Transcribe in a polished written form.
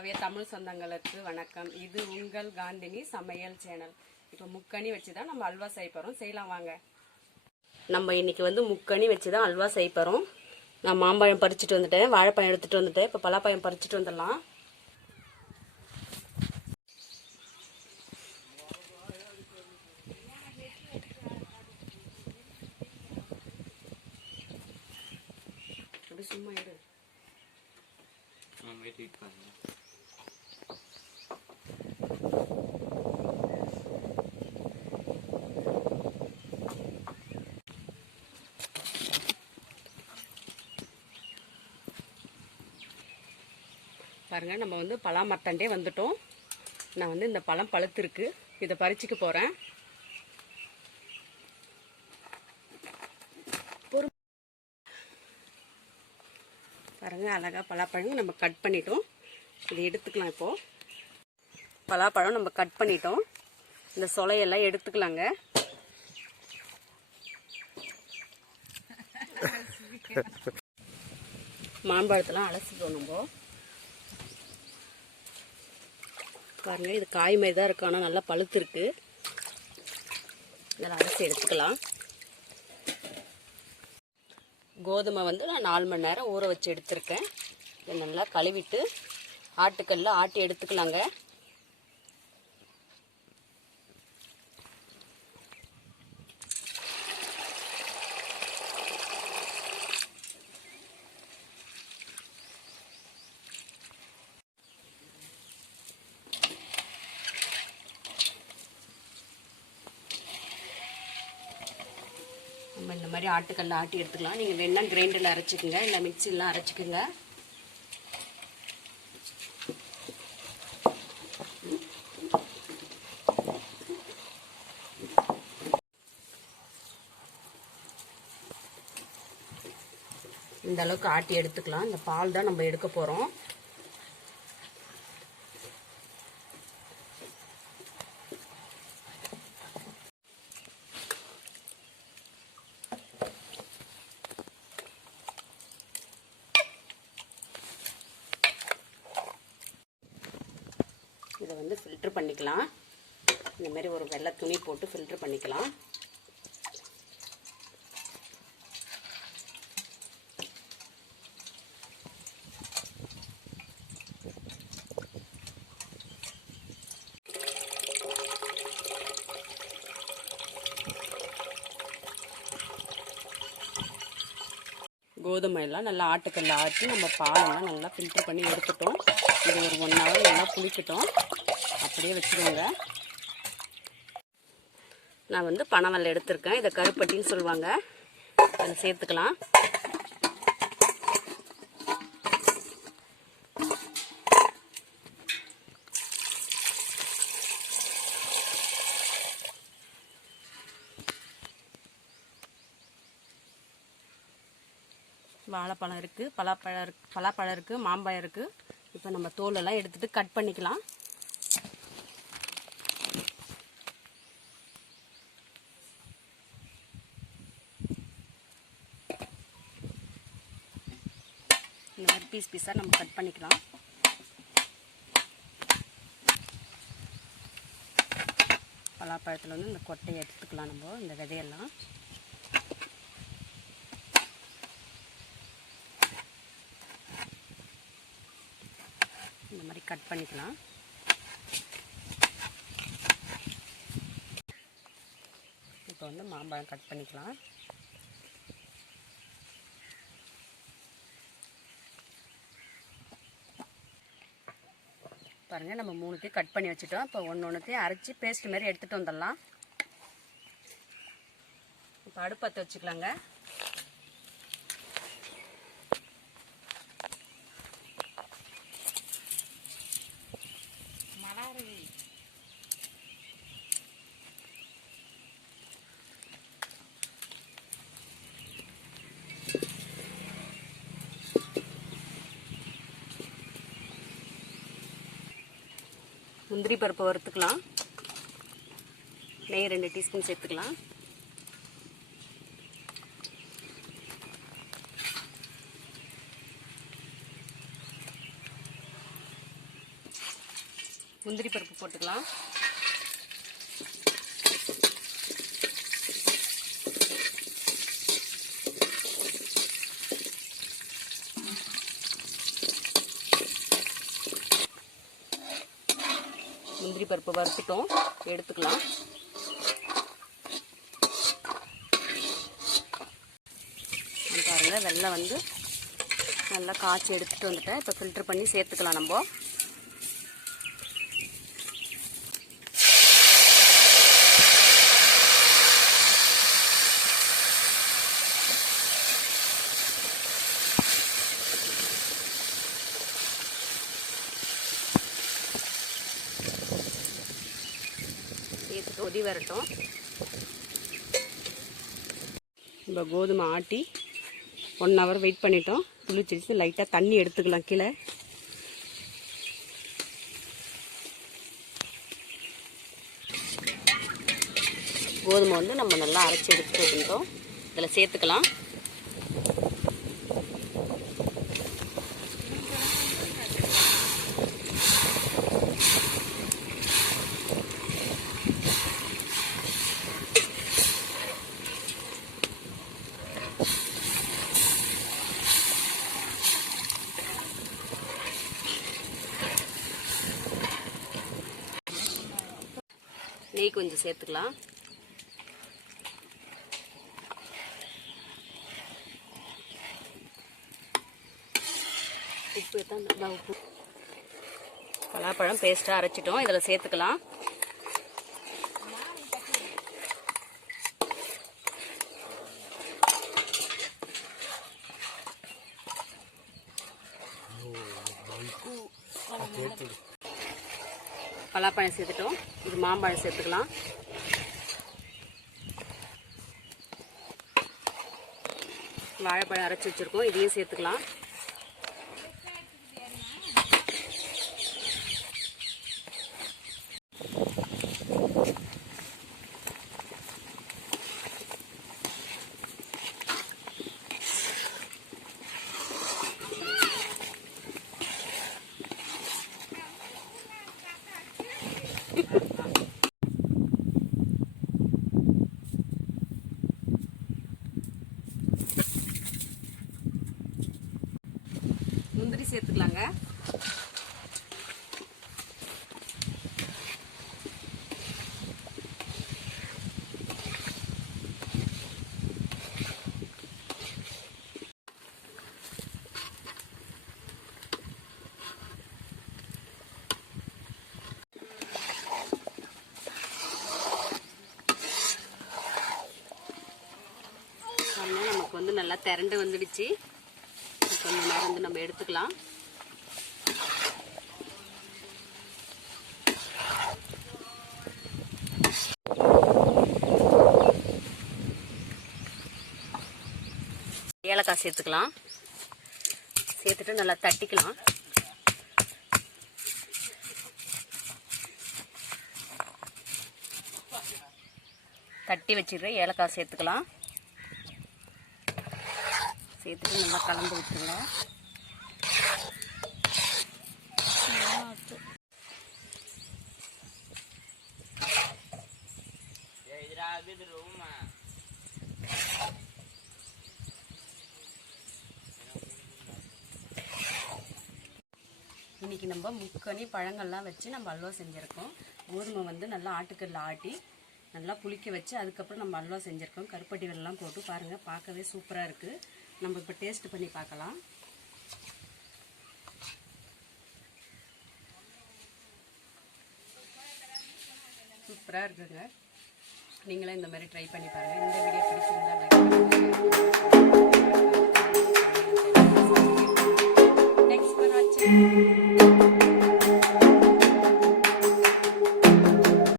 காவிய தமிழ் சொந்தங்களுக்கு வணக்கம். இது உங்கள் காந்தினி சமையல் சேனல். இப்போ முக்கணி வச்சு தான் நம்ம அல்வா செய்ய போகிறோம். செய்யலாம் வாங்க. நம்ம இன்னைக்கு வந்து முக்கணி வச்சு தான் அல்வா செய்ய போகிறோம். நான் மாம்பழம் பறிச்சுட்டு வந்துட்டேன், வாழைப்பழம் எடுத்துகிட்டு வந்துட்டேன். இப்போ பலாப்பழம் பறிச்சுட்டு வந்துடலாம். அப்படி சும்மா எடு. பாருங்க, நம்ம வந்து பலா மரத்தாண்டே வந்துட்டோம். நான் வந்து இந்த பழம் பழுத்திருக்கு, இதை பறிச்சுக்க போகிறேன். பாருங்க, அழகாக பலாப்பழம் நம்ம கட் பண்ணிட்டோம். இதை எடுத்துக்கலாம். இப்போது பலாப்பழம் நம்ம கட் பண்ணிட்டோம். இந்த சொலையெல்லாம் எடுத்துக்கலாங்க. மாம்பழத்தெல்லாம் அலசிக்கணும் நம்ம. பாருங்க, இது காய் மாதிரி தான் இருக்கு, ஆனால் நல்லா பழுத்து இருக்கு. இதெல்லாம் அலசி எடுத்துக்கலாம். கோதுமை வந்து நான் 4 மணி நேரம் ஊற வச்சு எடுத்திருக்கேன். இதை நல்லா கழுவிட்டு ஆட்டுக்கல்ல ஆட்டி எடுத்துக்கலாங்க. நம்ம இந்த மாதிரி ஆட்டுக்கல்ல ஆட்டி எடுத்துக்கலாம். நீங்கள் வேணா கிரைண்டரில் அரைச்சிக்கோங்க, இல்லை மிக்சிலாம் அரைச்சிக்கோங்க. இந்த அளவுக்கு ஆட்டி எடுத்துக்கலாம். இந்த பால் தான் நம்ம எடுக்க போகிறோம். இதை வந்து ஃபில்ட்ரு பண்ணிக்கலாம். இந்த மாதிரி ஒரு வெள்ளை துணி போட்டு ஃபில்ட்ரு பண்ணிக்கலாம். கோதுமை எல்லாம் நல்லா ஆட்டுக்கல்ல ஆட்டி நம்ம பாலெல்லாம் நல்லா ஃபில்ட்ரு பண்ணி எடுத்துட்டோம். இது ஒரு 1 hour நல்லா புளிக்கட்டும். அப்படியே வச்சுருவோங்க. நான் வந்து பனவெல்லம் எடுத்திருக்கேன். இதை கருப்பட்டின்னு சொல்லுவாங்க. அதை சேர்த்துக்கலாம். வாழைப்பழம் இருக்குது, பலாப்பழம் இருக்குது, மாம்பழம் இருக்குது. இப்போ நம்ம தோலெல்லாம் எடுத்துகிட்டு கட் பண்ணிக்கலாம். இந்த மாதிரி பீஸ் பீஸாக நம்ம கட் பண்ணிக்கலாம். பலாப்பழத்தில் வந்து இந்த கொட்டையை எடுத்துக்கலாம். நம்ம இந்த விதையெல்லாம் இந்த மாதிரி கட் பண்ணிக்கலாம். இப்போ வந்து மாம்பழம் கட் பண்ணிக்கலாம். பாருங்கள், நம்ம 3த்தையும் கட் பண்ணி வச்சுட்டோம். இப்போ ஒன்றையும் அரைச்சி பேஸ்ட் மாதிரி எடுத்துகிட்டு வந்துடலாம். இப்போ அடுப்பத்தை வச்சுக்கலாங்க. முந்திரி பருப்பு வறுத்துக்கலாம். நெய் 2 டீஸ்பூன் சேர்த்துக்கலாம். முந்திரி பருப்பு போட்டுக்கலாம். முந்திரி பருப்பு வறுத்துட்டோம், எடுத்துக்கலாம். பாருங்கள், வெள்ளம் வந்து நல்லா காய்ச்சி எடுத்துகிட்டு வந்துட்டேன். இப்போ ஃபில்டர் பண்ணி சேர்த்துக்கலாம். நம்ம சேர்த்துட்டு கொதி வரட்டும். இப்போ கோதுமை ஆட்டி 1 hour வெயிட் பண்ணிட்டோம். புளிச்சிருச்சு. லைட்டாக தண்ணி எடுத்துக்கலாம் கீழே. கோதுமை வந்து நம்ம நல்லா அரைச்சி எடுத்துட்டு வந்துட்டோம். இதில் சேர்த்துக்கலாம். நெய் கொஞ்சம் சேர்த்துக்கலாம். உப்பு தான், நல்லா உப்பு. பலாப்பழம் பேஸ்ட்டாக அரைச்சிட்டோம், இதில் சேர்த்துக்கலாம். பலாப்பழம் சேர்த்துட்டோம். இது மாம்பழம் சேர்த்துக்கலாம். வாழைப்பழம் அரைச்சி வச்சுருக்கோம், இதையும் சேர்த்துக்கலாம். முந்திரி சேர்த்துக்கலாங்க. நமக்கு வந்து நல்லா திரண்டு வந்துடுச்சு. கொஞ்ச நேரம் வந்து நம்ம எடுத்துக்கலாம். ஏலக்காய் சேர்த்துக்கலாம். சேர்த்துட்டு நல்லா தட்டிக்கலாம். தட்டி வச்சிடுற ஏலக்காய் சேர்த்துக்கலாம். சேர்த்துட்டு நல்லா கலந்து விட்டுருங்க. இன்னைக்கு நம்ம முக்கனி பழங்கள்லாம் வச்சு நம்ம அல்வா செஞ்சுருக்கோம். கோதுமை வந்து நல்லா ஆட்டுக்கல்ல ஆட்டி நல்லா புளிக்க வச்சு அதுக்கப்புறம் நம்ம அல்வா செஞ்சுருக்கோம். கருப்பட்டி வெல்லம் போட்டு பாருங்கள், பார்க்கவே சூப்பராக இருக்குது. நம்ம இப்போ டேஸ்ட் பண்ணி பார்க்கலாம். சூப்பராக இருக்குங்க. நீங்களும் இந்த மாதிரி ட்ரை பண்ணி பாருங்கள். இந்த வீடியோ பிடிச்சிருந்தா லைக்